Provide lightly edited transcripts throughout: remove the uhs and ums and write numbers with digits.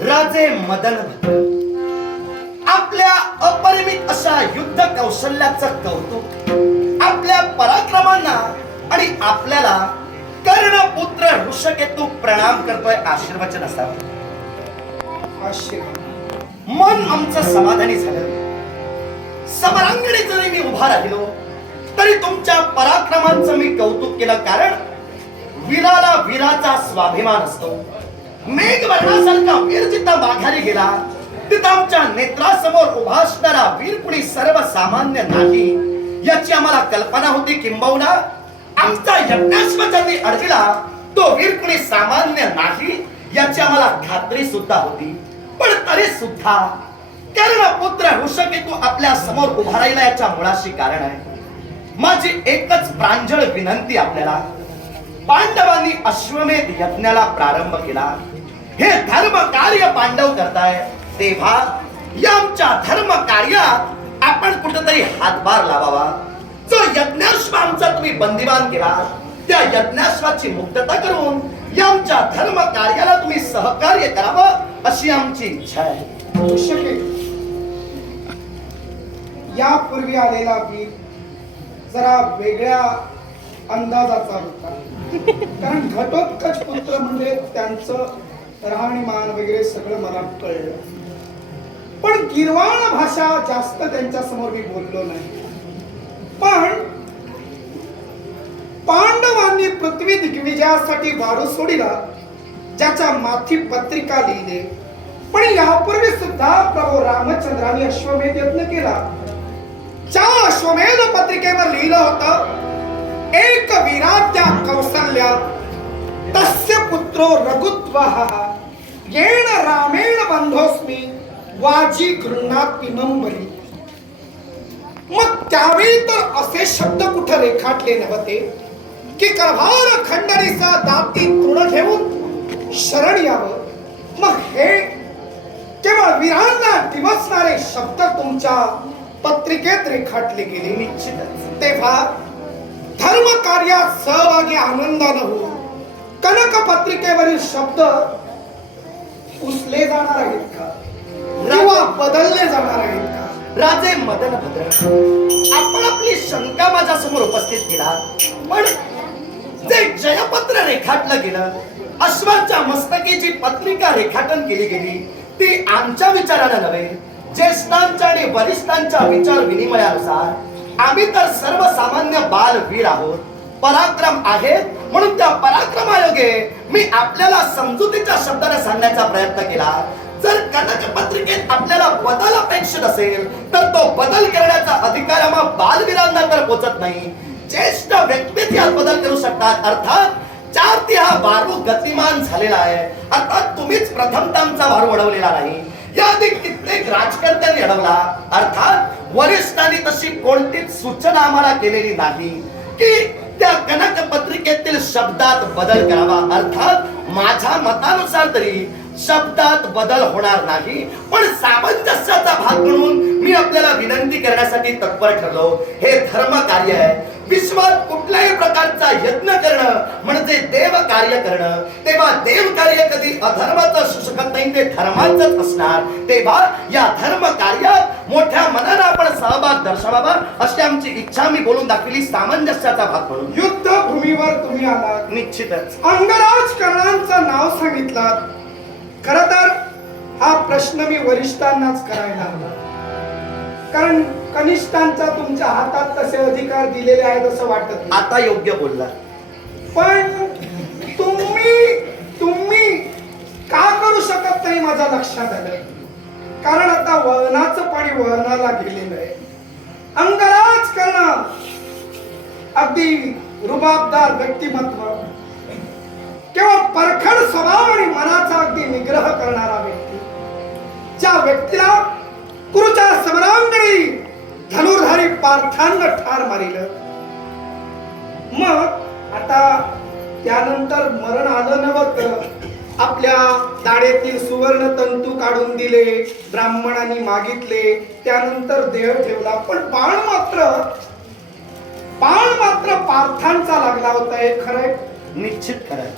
राजे मदन आपल्या अपरिमित अशा युद्ध कौशल्याचं कौतुक, आपल्या पराक्रमांना आणि आपल्याला कर्णपुत्र ऋषकेतू प्रणाम करतोय. आशीर्वचन असावं. मन आमचं समाधानी झालं. समरांगणी जरी मी उभा राहिलो तरी तुमच्या पराक्रमांचं मी कौतुक केलं, कारण वीराला वीराचा स्वाभिमान असतो. मेघवर्णासारखा वीर जिथं माघारी गेला तिथं आमच्या नेत्रासमोर उभा असणारा वीर कुणी सर्वसामान्य नाही याची आम्हाला कल्पना होती. किंबहुना आमचा यज्ञाश्व ज्यांनी अडविला तो वीर कुणी सामान्य नाही याची आम्हाला खात्री सुद्धा होती. पण तरी सुद्धा कर्णपुत्र ऋषकेतू आपल्या समोर उभा राहिला याच्या मुळाशी कारण आहे. माझी एकच प्रांजळ विनंती आपल्याला, पांडवांनी अश्वमेध यज्ञाला प्रारंभ केला. हे धर्म कार्य पांडव करताय, तेव्हा या आमच्या धर्म कार्यात आपण कुठेतरी हातभार लावावा. जो यज्ञाश्व आमचा तुम्ही बंदिवान केला त्या यज्ञाश्वाची मुक्तता करून या आमच्या धर्म कार्याला तुम्ही सहकार्य करावं अशी आमची इच्छा आहे. यापूर्वी आलेला वीर जरा वेगळ्या अंदाजाचा होता, कारण घटोत्कच पुत्र म्हणजे त्यांचं राहणीमान वगैरे सगळं मला कळलं. पण गिरवाण भाषा जास्त त्यांच्या समोर मी बोललो नाही. पण पांडवांनी पृथ्वी दिग्विजयासाठी वारू सोडिला, ज्याच्या माथी पत्रिका लिहिली. पण यापूर्वी सुद्धा प्रभू रामचंद्रांनी अश्वमेध यज्ञ केला. ज्या अश्वमेध पत्रिकेवर लिहिलं होतं, एक वीराद्या कौसल्या तस्य पुत्रो रघुत्वः येन रामेण बंधोस्मी वाजी गृह्णात पिमंबरी. मग त्यावेळी तर असे शब्द कुठे रेखाटले नव्हते की करभार खंडणीचा दाती तृण घेऊन शरण यावं. मग हे केवळ वीरांना दिवसणारे शब्द तुमच्या पत्रिकेत रेखाटले गेले. निश्चितच तेव्हा धर्म कार्यात सहभागी आनंदानं हो कनक पत्रिकेवरील शब्द पुसले जाणार आहेत का किंवा बदलले जाणार आहेत का? राजे मदन भद्र, आपण आपली शंका माझ्या समोर उपस्थित केला. पण जे जयपत्र रेखाटलं गेलं, अश्वाच्या मस्तकी जी पत्रिका रेखाटन केली गेली ती आमच्या विचारानं नव्हे, ज्येष्ठांच्या आणि वरिष्ठांच्या विचार विनिमयानुसार आम्ही तर सर्वसामान्य बालवीर आहोत, पराक्रम आहेत, म्हणून त्या पराक्रमायोगे मी आपल्याला समजुतीच्या शब्दाने सांगण्याचा प्रयत्न केला. जर कनक पत्रिकेत आपल्याला बदल अपेक्षित असेल तर तो बदल करण्याचा अधिकार आम्हा बालवीरांना तर पोचत नाही. ज्येष्ठ व्यक्तीच यात बदल करू शकतात. अर्थात 4 हा वारू गतिमान झालेला आहे. अर्थात तुम्हीच प्रथम आमचा वारू अडवलेला नाही, याआधी कित्येक राजकर्त्यांनी अडवला. अर्थात वरिष्ठांनी तशी कोणतीच सूचना आम्हाला केलेली नाही की त्या कनक पत्रिकेतील शब्दात बदल करावा. अर्थात माझ्या मतानुसार तरी शब्दात बदल होणार नाही, पण सामंजस्याचा भाग म्हणून मी आपल्याला विनंती करण्यासाठी तत्पर ठरलो. हे धर्म कार्य आहे. विश्वात कुठल्याही प्रकारचा यज्ञ करणं म्हणजे देव कार्य करणं. तेव्हा देव कार्य कधी अधर्माचं असू शकत नाही, ते धर्माचंच असणार. तेव्हा या धर्म कार्यात मोठ्या मनानं आपण सहभाग दर्शवावा अशी आमची इच्छा मी बोलून दाखवली, सामंजस्याचा भाग म्हणून. युद्ध भूमीवर तुम्ही आलात, निश्चितच अंगराज कर्णांचं नाव सांगितलं. खर तर हा प्रश्न मी वरिष्ठांनाच करायला हवा, कारण कनिष्ठांचा तुमच्या हातात तसे अधिकार दिलेले आहेत असं वाटत नाही. आता योग्य बोलला. पण तुम्ही का करू शकत नाही माझ्या लक्षात आलं, कारण आता वळणाचं पाणी वळणाला गेलेलं आहे. अंगराज कर्ण अगदी रुबाबदार व्यक्तिमत्व, केवळ परखड स्वभाव आणि मनाचा अगदी निग्रह करणारा व्यक्ती, ज्या व्यक्तीला कुरुच्या समरांगणी धनुर्धारी पार्थानं ठार मारिलं. मग आता त्यानंतर मरण आलं नव्हतं. आपल्या दाढेतील सुवर्ण तंतू काढून दिले, ब्राह्मणांनी मागितले, त्यानंतर देह ठेवला. पण बाण मात्र पार्थांचा लागला होता. हे खरंय. निश्चित खरंय.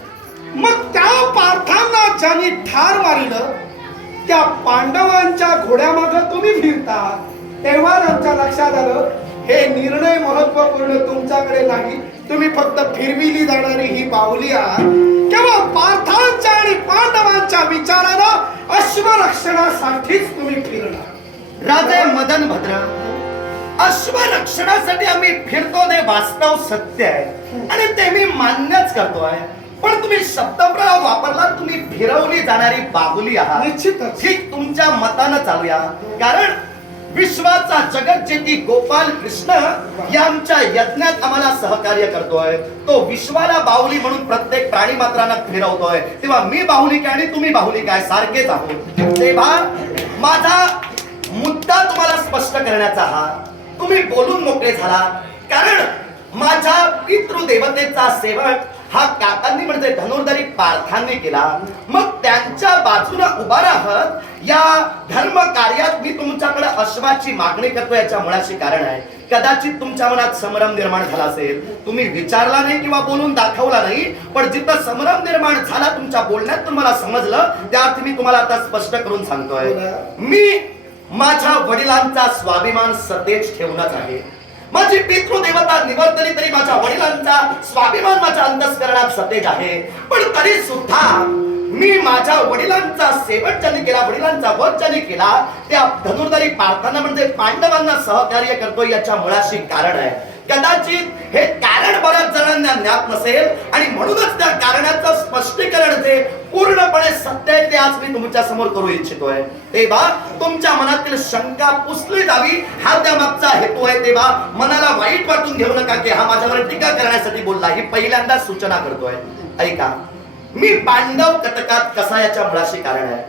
मग त्या पार्थांना ज्यांनी ठार मारिलं त्या पांडवांच्या घोड्यामागे तुम्ही फिरता तेव्हा आमच्या लक्षात आलं हे निर्णय महत्वपूर्ण तुमच्याकडे नाही, तुम्ही फक्त फिरविली जाणारी ही बाहुली आहात. केवळ पार्थांच्या आणि पांडवांच्या विचारानं अश्वरक्षणासाठीच तुम्ही फिरणार. राजे मदन भद्र, अश्वरक्षणासाठी आम्ही फिरतो ते वास्तव सत्य आहे आणि ते मी मान्यच करतोय. पण तुम्ही शब्दप्रयोग वापरला, तुम्ही फिरवली जाणारी बाहुली आहात. निश्चितच. ठीक, तुमच्या मतानं चालूया. कारण विश्वाचा जगत जेती गोपाल कृष्ण या आमच्या यज्ञात आम्हाला सहकार्य करतोय. तो विश्वाला बाहुली म्हणून प्रत्येक प्राणी मात्रांना फिरवतोय. तेव्हा मी बाहुली काय आणि तुम्ही बाहुली काय, सारखेच आहोत. तेव्हा माझा मुद्दा तुम्हाला स्पष्ट करण्याचा हा, तुम्ही बोलून मोकळे झाला. कारण माझ्या पितृदेवतेचा सेवक हा काकांनी म्हणजे धनुर्धरी पार्थांनी केला. मग त्यांच्या बाजूला उभा राहत या धर्म कार्यात मी तुमच्याकडे अश्वाची मागणी करतो. याच्या मुळाशी कारण आहे, कदाचित तुमच्या मनात संभ्रम निर्माण झाला असेल. तुम्ही विचारला नाही किंवा बोलून दाखवला नाही, पण जिथं संभ्रम निर्माण झाला तुमच्या बोलण्यातून मला समजलं, त्यात मी तुम्हाला आता स्पष्ट करून सांगतोय. मी माझ्या वडिलांचा स्वाभिमान सतेज ठेवूनच आहे. माझी पितृदेवता निवर्तली तरी माझ्या वडिलांचा स्वाभिमान माझ्या अंतःकरणात सतेज आहे. पण तरी सुद्धा मी माझ्या वडिलांचा सेवक ज्यांनी केला, वडिलांचा वध ज्यांनी केला त्या धनुर्धरी पार्थांना म्हणजे पांडवांना सहकार्य करतो. याच्या मुळाशी कारण आहे. कदाचित हे कारण बऱ्याच जणांना ज्ञात नसेल आणि म्हणूनच त्या कारणाचं स्पष्टीकरण जे पूर्णपणे सत्य आहे ते आज मी तुमच्या समोर करू इच्छितोय. तेव्हा तुमच्या मनातील शंका पुसली जावी हा त्या मागचा हेतू आहे. तेव्हा मनाला वाईट वाटून घेऊ नका की हा माझ्यावर टीका करण्यासाठी बोलला. ही पहिल्यांदा सूचना करतोय. ऐका, मी पांडव कटकात कसा याच्या मुळाशी कारण आहे.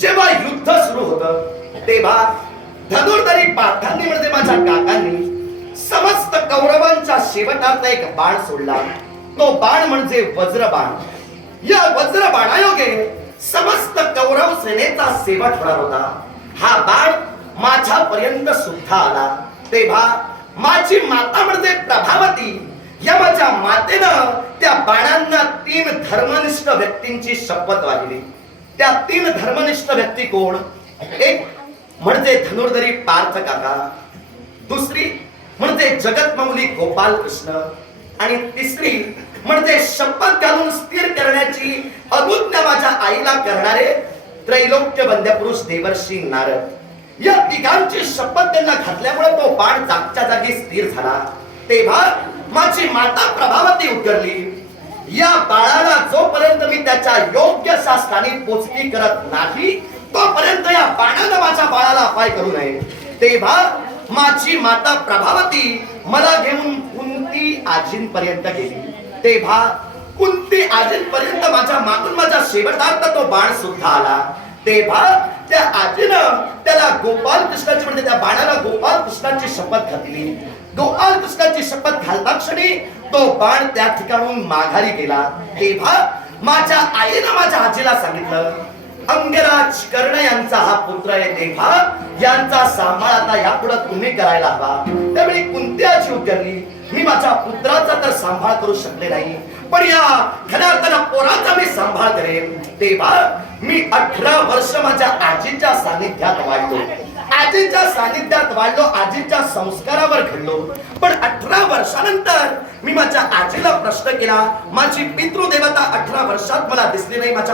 जेव्हा युद्ध सुरू होतं तेव्हा धनुर्धरी पार्थांनी म्हणजे माझ्या काकांनी समस्त कौरवांच्या शेवटात एक बाण सोडला. तो बाण म्हणजे वज्रबाण. या वज्रबाणायोगे समस्त कौरव सेनेचा शेवट होणार होता. हा बाण माझ्यापर्यंत सुद्धा आला. तेव्हा माझी माता म्हणजे प्रभावती या माझ्या मातेनं त्या बाणांना 3 धर्मनिष्ठ व्यक्तींची शपथ वाहिली. त्या 3 धर्मनिष्ठ व्यक्ती कोण? एक म्हणजे धनुर्धरी पार्थ काका, दुसरी म्हणजे जगतमौली गोपाल कृष्ण आणि तिसरी म्हणजे शपथ घालून स्थिर करण्याची अनुज्ञा माझ्या आईला करणारे त्रैलोक्य वंद्यपुरुष देवर्षी नारद. या तिघांची शपथ त्यांना घातल्यामुळे तो बाण जागच्या जागी स्थिर झाला. तेव्हा माझी माता प्रभावती उद्गरली, या बाळाला जोपर्यंत मी त्याच्या योग्य अशा स्थानी पोचती करत नाही तोपर्यंत या बाणानं माझ्या बाळाला अपाय करू नये. तेव्हा माझी माता प्रभावती मला घेऊन कुंती आजींपर्यंत गेली. तेव्हा कुंती आजींपर्यंत माझ्या मागून माझ्या शेवटार्थ तो बाण सुद्धा आला. तेव्हा त्या आजीनं त्याला गोपाल कृष्णाची म्हणजे त्या बाणाला गोपाल कृष्णाची शपथ घातली. गोपाल कृष्णाची शपथ घालता क्षणी तो बाण त्या ठिकाणून माघारी गेला. तेव्हा माझ्या आईनं माझ्या आजीला सांगितलं, अंगराज कर्ण यांचा हा पुत्र आहे. तेव्हा यांचा सांभाळ आता यापुढे तुम्ही करायला हवा. त्यावेळी कुंती आजी उद्गरली, मी माझ्या पुत्राचा तर सांभाळ करू शकले नाही, पण या खऱ्या अर्थानं पोराचा मी सांभाळ करेन. तेव्हा मी 18 वर्ष माझ्या आजीच्या सानिध्यात वाढलो. आजीच्या सानिध्यात वाढलो, आजीच्या संस्कारावर घडलो. पण 18 वर्षानंतर मी माझ्या आजीला प्रश्न केला, माझी पितृदेवता 18 वर्षात मला दिसली नाही. माझी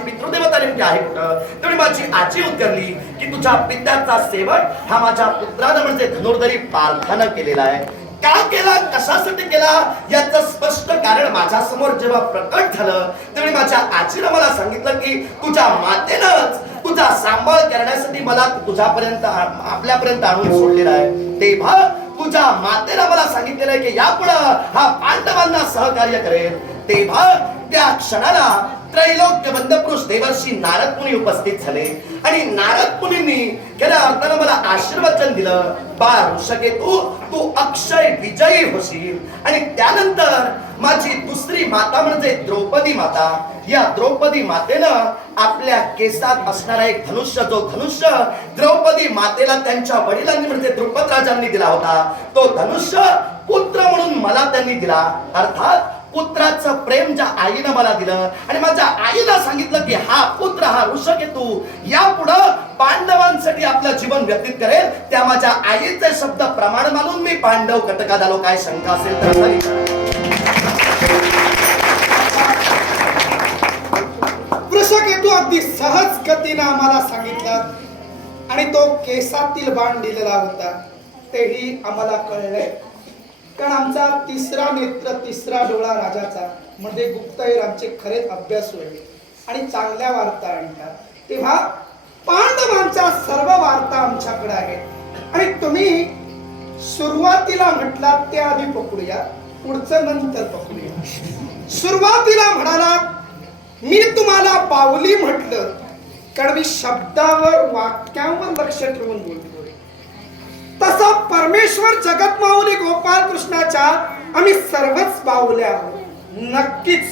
पितृदेवता नेमकी आहे कुठं? तेव्हा माझी आजी उद्गरली की तुझ्या पित्याचा सेवक हा माझ्या पुत्रानं म्हणजे धनुर्धरी पार्थानं केलेला आहे. का केला, कशासाठी केला याचं स्पष्ट कारण माझ्या समोर जेव्हा प्रकट झालं तेव्हा माझ्या आजीनं मला सांगितलं की तुझ्या मातेनंच तुझा सांभाळ करण्यासाठी मला तुझ्यापर्यंत आपल्यापर्यंत आणून सोडलेला आहे. तेव्हा तुझ्या मातेला मला सांगितलेलं आहे की यापुढं हा पांडवांना सहकार्य करेल. तेव्हा त्या क्षणाला त्रैलोक्य वंद्यपुरुष देवर्षी नारद मुनी उपस्थित झाले आणि नारद मुनींनी खऱ्या अर्थानं मला आशीर्वचन दिलं, बाळ ऋषकेतू तू अक्षय विजयी होशील. आणि त्यानंतर माझी दुसरी माता म्हणजे द्रौपदी माता, या द्रौपदी मातेनं आपल्या केसात असणारा एक धनुष्य, जो धनुष्य द्रौपदी मातेला त्यांच्या वडिलांनी म्हणजे द्रुपद राजांनी दिला होता, तो धनुष्य पुत्र म्हणून मला त्यांनी दिला. अर्थात पुत्राचं प्रेम ज्या आईनं मला दिलं आणि माझ्या आईला सांगितलं की हा पुत्र हा ऋषकेतू यापुढं पांडवांसाठी आपलं जीवन व्यतीत करेल, त्या माझ्या आईचे शब्द प्रमाण मानून मी पांडव कटकात आलो. काय शंका असेल तर असा विचारा. वृषकेतू अगदी सहज गतीनं आम्हाला सांगितलं आणि तो केसातील बाण दिलेला होता तेही आम्हाला कळलंय. कारण आमचा तिसरा नेत्र, तिसरा डोळा राजाचा म्हणजे गुप्तहेर आमचे खरेच अभ्यास होईल आणि चांगल्या वार्ता आणतात. तेव्हा पांडवांच्या सर्व वार्ता आमच्याकडे आहेत आणि तुम्ही सुरुवातीला म्हटलात ते आधी पकडूया, पुढचं नंतर पकडूया. सुरुवातीला म्हणाला मी तुम्हाला बाहुली म्हटलं कारण मी शब्दावर वाक्यांवर लक्ष ठेवून बोलतोय. तसा परमेश्वर जगत माऊली गोपाल कृष्णाच्या आम्ही सर्वच बाहुल्या आहोत. नक्कीच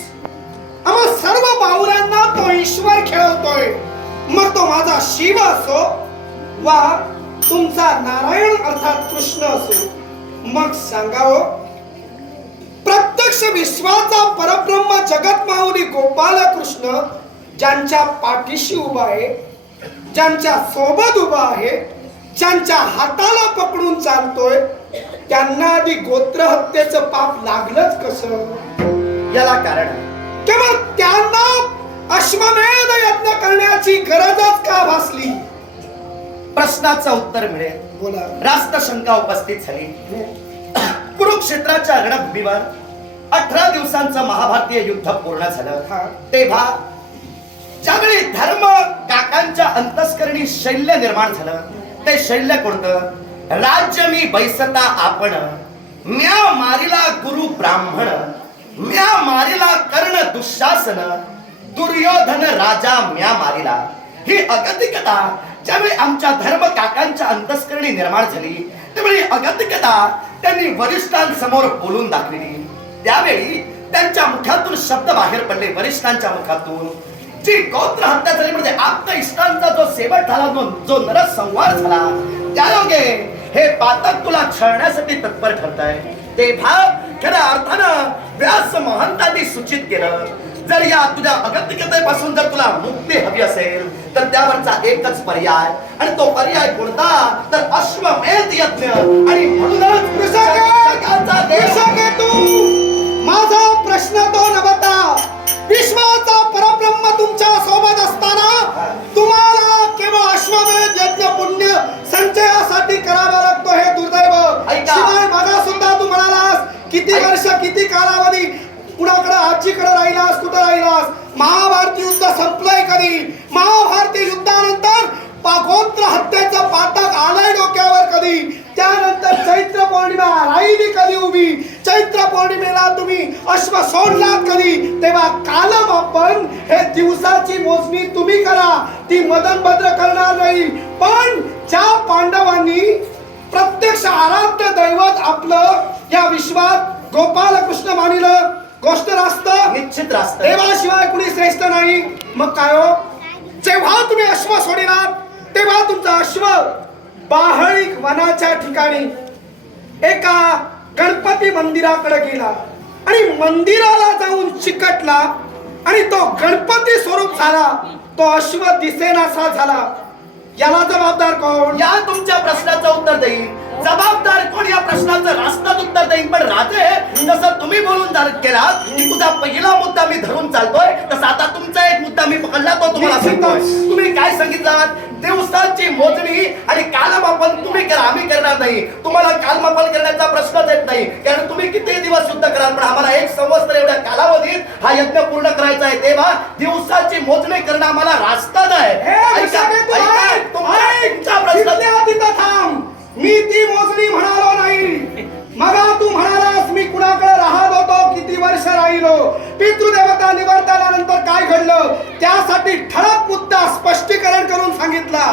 आम्हा सर्व बाहुल्यांना तो ईश्वर खेळवतोय. मग तो माझा शिव असो वा तुमचा नारायण अर्थात कृष्ण असो. मग सांगावो, प्रत्यक्ष विश्वाचा परब्रह्म जगत माऊली गोपाल कृष्ण ज्यांच्या पाठीशी उभा आहे, ज्यांच्या सोबत उभा आहे, ज्यांच्या हाताला पकडून चालतोय, त्यांना आधी गोत्र हत्येचं पाप लागलंच कसं? याला कारण आहे केवळ त्यांना अश्वमेध यज्ञ करण्याची गरजच का भासली? प्रश्नाचं उत्तर मिळेल. बोला. रास्त शंका उपस्थित झाली. कुरुक्षेत्राच्या रणभूमीवर 18 दिवसांचं महाभारतीय युद्ध पूर्ण झालं. तेव्हा ज्यावेळी धर्म काकांच्या अंतस्करणी शैल्य निर्माण झालं, ते शैल्य कोणतं? राज्य मी बैसता आपण, म्या मारिला गुरु ब्राह्मण, म्या मारिला कर्ण दुःशासन, दुर्योधन राजा म्या मारिला. ही अगतिकता ज्यावेळी आमच्या धर्म काकांच्या अंतस्करणी निर्माण झाली, त्यावेळी अगतिकता त्यांनी वरिष्ठांसमोर बोलून दाखविली. त्यावेळी त्यांच्या मुखातून शब्द बाहेर पडले, वरिष्ठांच्या मुखातून. जी गोत्र हत्या झाली म्हणजे आप्त इष्टांचा जो सेवक झाला, जो नरसंहार झाला, त्यायोगे हे पातक तुला छळण्यासाठी तत्पर ठरताय. तेव्हा खऱ्या अर्थानं व्यास महंतांनी सूचित केलं, जर या तुझ्या अगतिकतेपासून जर तुला मुक्ती हवी असेल तर त्यावरचा एकच पर्याय, आणि तो पर्याय कोणता? तर अश्वमेध यज्ञ. आणि म्हणूनच माझा प्रश्न तो नव्हता. विश्वाचा परब्रह्म तुमच्या सोबत असताना तुम्हाला केवळ अश्वमेध यज्ञ पुण्य संचयासाठी करावा लागतो, हे दुर्दैव. शिवाय माझा सुद्धा तू म्हणालास किती वर्ष, किती कालावधी कुणाकडे, आजीकडे राहिलास, कुठं राहिलास? महाभारती युद्ध संपलंय कधी? महाभारती युद्धानंतर गोत्र हत्येचं पातक आलंय डोक्यावर कधी? त्यानंतर चैत्र पौर्णिमा राहिली कधी उभी? चैत्र पौर्णिमेला तुम्ही अश्व सोडलात कधी? तेव्हा कालमापन हे दिवसाची मोजणी तुम्ही करा, ती मदनभद्र करणार नाही. पण ज्या पांडवांनी प्रत्यक्ष आराध्य दैवत आपलं या विश्वात गोपाल कृष्ण मानिलं, गोष्ट रास्त, निश्चित रास्त, देवाशिवाय कुणी श्रेष्ठ नाही. मग काय हो, जेव्हा तुम्ही अश्व सोडिलात तेव्हा तुमचा अश्व बाहळिक वनाच्या ठिकाणी एका गणपती मंदिराकडे गेला आणि मंदिराला जाऊन चिकटला आणि तो गणपती स्वरूप झाला. तो अश्व दिसेनासा झाला. याला जबाबदार कोण? या तुमच्या प्रश्नाचं उत्तर देईल. जबाबदार कोण या प्रश्नाचं रास्ताच उत्तर देईल. पण राजे, जसं तुम्ही बोलून केलात की तुझा पहिला मुद्दा मी धरून चालतोय, तसा आता तुमचा एक मुद्दा मी पकडला, तो तुम्हाला सांगतोय. तुम्ही काय सांगितलात? दिवसाची मोजणी आणि कालमापन तुम्ही करा, आम्ही करणार नाही. तुम्हाला कालमापन करण्याचा प्रश्नच येत नाही, कारण तुम्ही किती दिवस युद्ध कराल, पण आम्हाला 1 संवत्सर एवढ्या कालावधीत हा यज्ञ पूर्ण करायचा आहे. तेव्हा दिवसाची मोजणी करणं आम्हाला रास्ताच आहे. मी ती मोजणी म्हणालो नाही. मगा तू म्हणालास मी कुणाकडे राहत होतो, किती वर्ष राहिलो, पितृदेवता निवर्तनानंतर काय घडलं, त्यासाठी ठळक मुद्दा स्पष्टीकरण करून सांगितला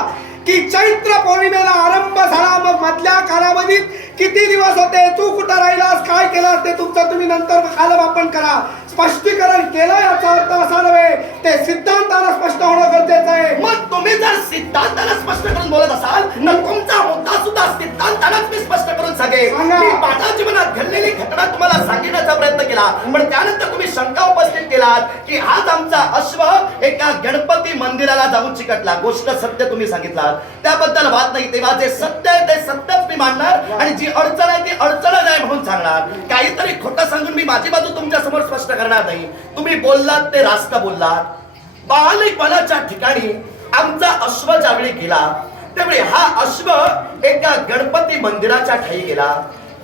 की चैत्र पौर्णिमेला आरंभ झाला, मग मधल्या कालावधीत किती दिवस होते, तू कुठं राहिलास, काय केलास ते तुमचं तुम्ही नंतर कालमापन करा. स्पष्टीकरण केलं याचा अर्थ असा नव्हे, ते सिद्धांताला स्पष्ट होणं गरजेचं आहे. मग तुम्ही जर सिद्धांताला स्पष्ट करून बोलत असाल तर तुमचा मुद्दा सुद्धा सिद्धांतालाच मी स्पष्ट करून सांगेन. सांगा. मी माझ्या जीवनात घडलेली घटना तुम्हाला सांगण्याचा प्रयत्न केला, पण त्यानंतर तुम्ही शंका उपस्थित केलात की आज आमचा अश्व एका गणपती मंदिराला जाऊन चिकटला. गोष्ट सत्य तुम्ही सांगितलात, त्याबद्दल वाद नाही. तेव्हा जे सत्य आहे ते सत्यच मी मानणार आणि जी अडचण आहे ती अडचणच आहे म्हणून सांगणार. काहीतरी खोटं सांगून मी माझी बाजू तुमच्या समोर स्पष्ट करणार नाही. तुम्ही बोललात ते रास्त बोललात. बालिपणाच्या ठिकाणी आमचा अश्व ज्यावेळी गेला त्यावेळी हा अश्व एका गणपती मंदिराच्या ठाई गेला.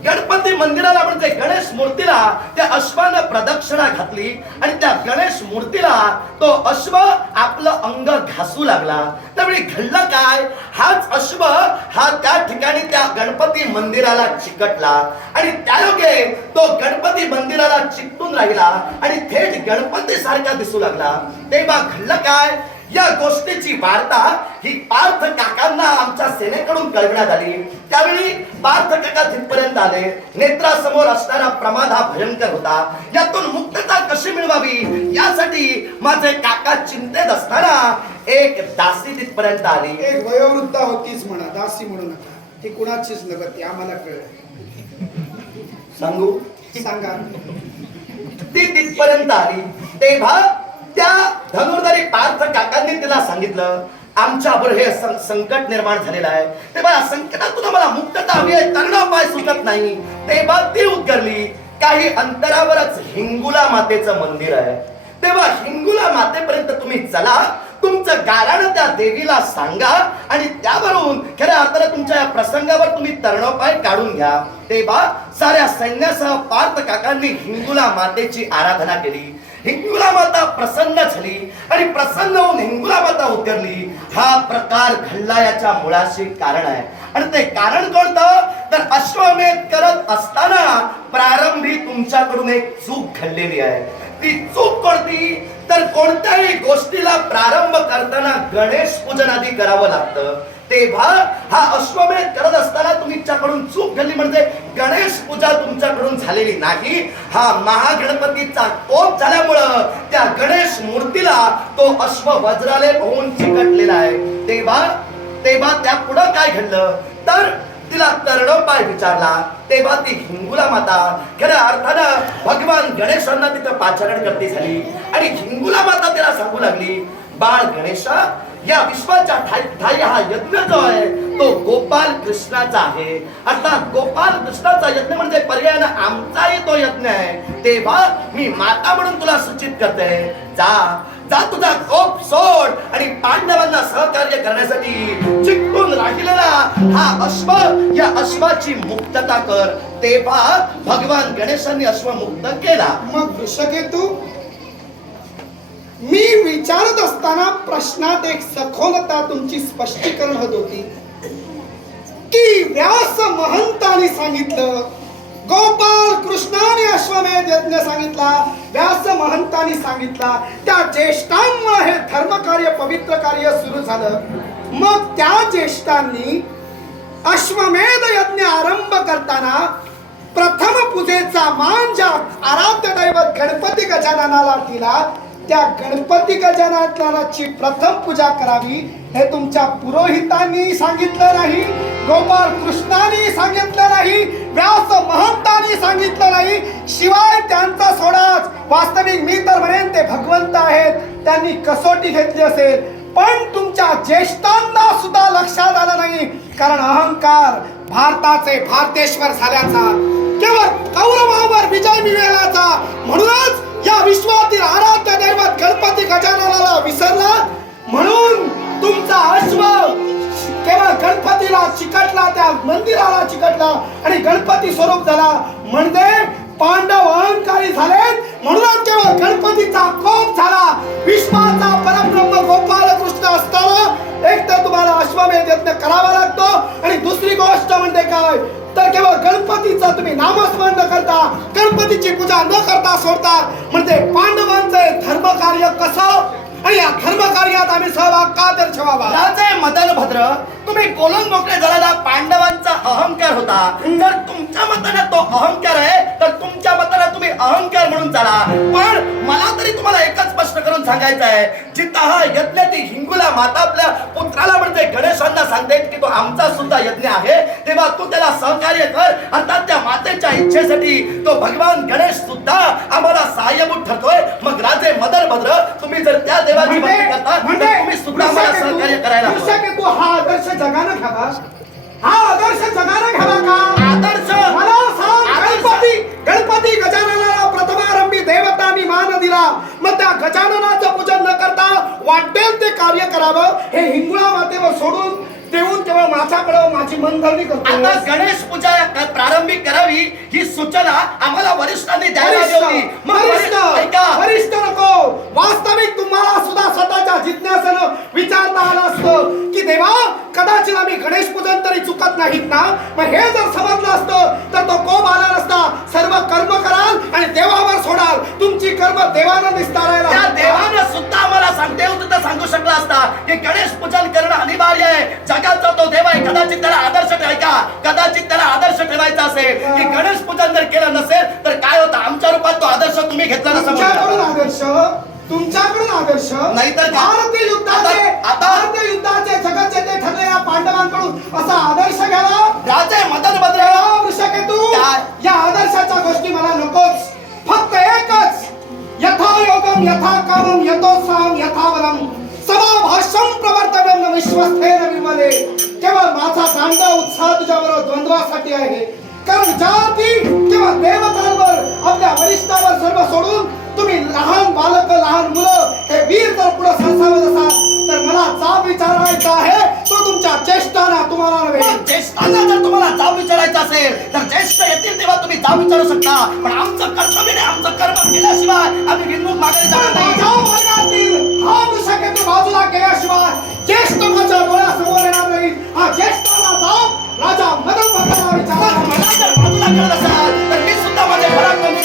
गणपती मंदिराला म्हणजे गणेश मूर्तीला त्या अश्वानं प्रदक्षिणा घातली आणि त्या गणेश मूर्तीला तो अश्व आपलं अंग घासू लागला. त्यावेळी घडलं काय, हाच अश्व हा त्या ठिकाणी त्या गणपती मंदिराला चिकटला आणि त्यायोगे तो गणपती मंदिराला चिकटून राहिला आणि थेट गणपती सारखा दिसू लागला. तेव्हा घडलं काय, या गोष्टीची वार्ता ही पार्थ काकांना आमच्या सेनेकडून कळविण्यात आली. त्यावेळी पार्थ काका तिथपर्यंत आले. नेत्रासमोर असणारा प्रमाद हा भयंकर होता. यातून मुक्तता कशी मिळवावी यासाठी माझे काका चिंतेत असताना एक दासी तिथपर्यंत आली. एक वयोवृद्ध होतीच म्हणा, दासी म्हणू नका. ती कुणाचीच नव्हती, आम्हाला कळलं. सांगू, सांगा. ती तिथपर्यंत आली. तेव्हा त्या धनुर्धारी पार्थ काकांनी तिला सांगितलं आमच्यावर हे संकट निर्माण झालेलं आहे. तेव्हा या संकटातून आम्हाला मुक्तता हवी आहे, तरुणापाय सुटत नाही. तेव्हा ती उद्गरली. काही अंतरावरच हिंगुला मातेचं मंदिर आहे. तेव्हा हिंगुला मातेपर्यंत तुम्ही चला, तुमचं गाऱ्हाण त्या देवीला सांगा आणि त्यावरून खऱ्या अर्थाने तुमच्या या प्रसंगावर तुम्ही तरणोपाय काढून घ्या. तेव्हा साऱ्या सैन्यासह पार्थ काकांनी हिंगुला मातेची आराधना केली. हिंगुला माता प्रसन्न झाली आणि प्रसन्न होऊन हिंगुला माता उतरली. हा प्रकार घडला याच्या मुळाशी कारण आहे आणि ते कारण कोणतं, तर अश्वमेध करत असताना प्रारंभी तुमच्याकडून एक चूक घडलेली आहे. ती चूक कोणती, तर कोणत्याही गोष्टीला प्रारंभ करताना गणेश पूजन आधी करावं लागतं. तेव्हा हा अश्वमेध करत असताना तुमच्याकडून चूक घडली, म्हणजे गणेश पूजा तुमच्याकडून झालेली नाही. हा महागणपतीचा कोप झाल्यामुळं त्या गणेश मूर्तीला तो अश्व वज्रालेप होऊन चिकटलेला आहे. तेव्हा त्या पुढं काय घडलं, तर तिला तरणोपाय विचारला. तेव्हा ती हिंगुला माता खऱ्या अर्थानं भगवान गणेशांना तिथं पाचारण करती झाली आणि हिंगुला माता तिला सांगू लागली, बाळ गणेशा, या विश्वाच्या ठाई हा यज्ञ जो आहे तो गोपाल कृष्णाचा आहे. अर्थात गोपाल कृष्णाचा यज्ञ म्हणजे पर्यायानं आमचाही तो यज्ञ आहे. तेव्हा मी माता म्हणून तुला सूचित करते, जा तुझा कोप सोड आणि पांडवांना सहकार्य करण्यासाठी चिकटून राहिलेला हा अश्व, या अश्वाची मुक्तता कर. तेव्हा भगवान गणेशांनी अश्व मुक्त केला. मग वृषकेतू, मी विचारत असताना प्रश्नात एक सखोलता तुमची स्पष्टीकरण होत होती की व्यास महंतांनी सांगितलं, गोपाल कृष्णाने अश्वमेध यज्ञ सांगितला, व्यास महंतांनी सांगितला, त्या ज्येष्ठांना हे धर्मकार्य पवित्र कार्य सुरू झालं. मग त्या ज्येष्ठांनी अश्वमेध यज्ञ आरंभ करताना प्रथम पूजेचा मान ज्या आराध्य दैवत गणपती गजाननाला दिला, त्या गणपती गजाननाची प्रथम पूजा करावी हे तुमच्या पुरोहितांनी सांगितलं नाही, गोपाल कृष्णाने सांगितलं नाही, व्यास महंतांनी सांगितलं नाही. शिवाय त्यांचा सोडाच, वास्तविक मी तर म्हणेन ते भगवंत आहेत, त्यांनी कसोटी घेतली असेल, पण तुमच्या ज्येष्ठांना सुद्धा लक्षात आलं नाही. कारण अहंकार भारताचे भारतेश्वर झाल्याचा, केवळ कौरवावर विजय मिळवण्याचा, म्हणूनच या विश्वातील आराध्य दैवत गणपती गजाननाला विसरला. म्हणून तुमचा अश्व केवळ गणपतीला चिकटला, त्या मंदिराला चिकटला आणि गणपती स्वरूप झाला. म्हणजे पांडव अहंकारी झालेत, म्हणूनच केवळ गणपतीचा कोप झाला. विश्वाचा परब्रह्म गोपाल कृष्ण असताना एक तर तुम्हाला अश्वमेध यज्ञ करावा लागतो आणि दुसरी गोष्ट म्हणजे काय, तर केवळ गणपतीचं तुम्ही नामस्मरण न करता, गणपतीची पूजा न करता सोडता. म्हणजे पांडवांचे धर्मकार्य कसं आणि या धर्मकार्यात आम्ही सहभागी दर्शवावा का दर्शवावा? राजे मदन भद्र, तुम्ही बोलून मोकळे झालेला पांडवांचा अहंकार होता. जर तुमच्या मताने तो अहंकार आहे तर तुमच्या मताने तुम्ही अहंकार म्हणून चाला. पण मला तरी तुम्हाला एकच स्पष्ट करून सांगायचं आहे, जिथं हा यज्ञ ती हिंगुला माता आपल्या पुत्राला म्हणजे गणेशांना सांगते की तो आमचा सुद्धा यज्ञ आहे, तेव्हा तू त्याला सहकार्य कर. आता त्या मातेच्या इच्छेसाठी तो भगवान गणेश सुद्धा आम्हाला सहाय्यभूत ठरतोय. मग राजे मदन भद्र, तुम्ही जर त्या देवाची भक्ती करता तर तुम्ही सुद्धा आम्हाला सहकार्य करायला हवं. तू हा आदर्श जगानं घ्यावा, हा आदर्श जगानं घ्यावा का? आदर्श मला सांग, गणपती गजाननाला प्रथमारंभी देवतांनी मान दिला, मग त्या गजाननाचं पूजन न करता वाटेल ते कार्य करावं हे हिंगुळा मातेवर सोडून देऊन केवळ माझ्याकडे माझी मनधरणी करतो. आता गणेश पूजा प्रारंभी करावी ही सूचना आम्हाला वरिष्ठांनी द्यायला होती. वरिष्ठ नको, वास्तविक तुम्हाला सुद्धा स्वतःच्या जिज्ञासेनं विचारता आलं असतं की देवा कदाचित आम्ही गणेश पूजन तरी चुकत नाहीत ना. मग हे जर समजलं असतं तर तो कोप आला नसता. सर्व कर्म कराल आणि देवावर सोडाल, तुमची कर्म देवानं निस्तारायला. त्या देवानं सुद्धा आम्हाला देव सुद्धा सांगू शकला असता की गणेश पूजन करणं अनिवार्य आहे. जगाचा तो देव आहे, कदाचित त्याला आदर्श ठेवायचा, कदाचित त्याला आदर्श ठेवायचा असेल की गणेश पूजन जर केलं नसेल तर काय होतं, आमच्या रूपात तो आदर्श तुम्ही घेतला नसेल. तुमच्याकडून आदर्श नाहीतर भारतीय युद्धाचे जगज्जेते ठरलेल्या पांडवांकडून असा आदर्श घ्यावा. राजे मदन भद्र, वृषकेतू, या आदर्शाच्या गोष्टी मला नकोच. फक्त एकच, यथा योगम यथा कामम यथोत्साहम यथा बलम समाभाष्यम प्रवर्तव्यम न विश्वस्थेन विमले. केवळ माझा दांडा उत्साह तुझ्याबरोबर द्वंद्वासाठी आहे. कारण जाती किंवा देवतांवर आपल्या वरिष्ठावर सर्व सोडून तुम्ही लहान बालक लहान मुलं हे वीर जर पुढे सरसावत असाल तर मला जाब विचारायचा आहे तो तुमच्या ज्येष्ठांना, तुम्हाला नव्हे. ज्येष्ठांना जर तुम्हाला जाब विचारायचा असेल तर ज्येष्ठ येतील तेव्हा तुम्ही जाब विचारू शकता. पण आमचं कर्तव्य नाही, आमचं कर्म केल्याशिवाय आम्ही विनमुख मागे जाणार नाही. मार्गातील हा वृषकेतू बाजूला केल्याशिवाय ज्येष्ठ माझ्या डोळ्यासमोर येणार नाही. हा ज्येष्ठाला जाब राजा मदन भद्राला विचारा. मला जर बाजूला करत असाल तर मी सुद्धा माझे पराक्रम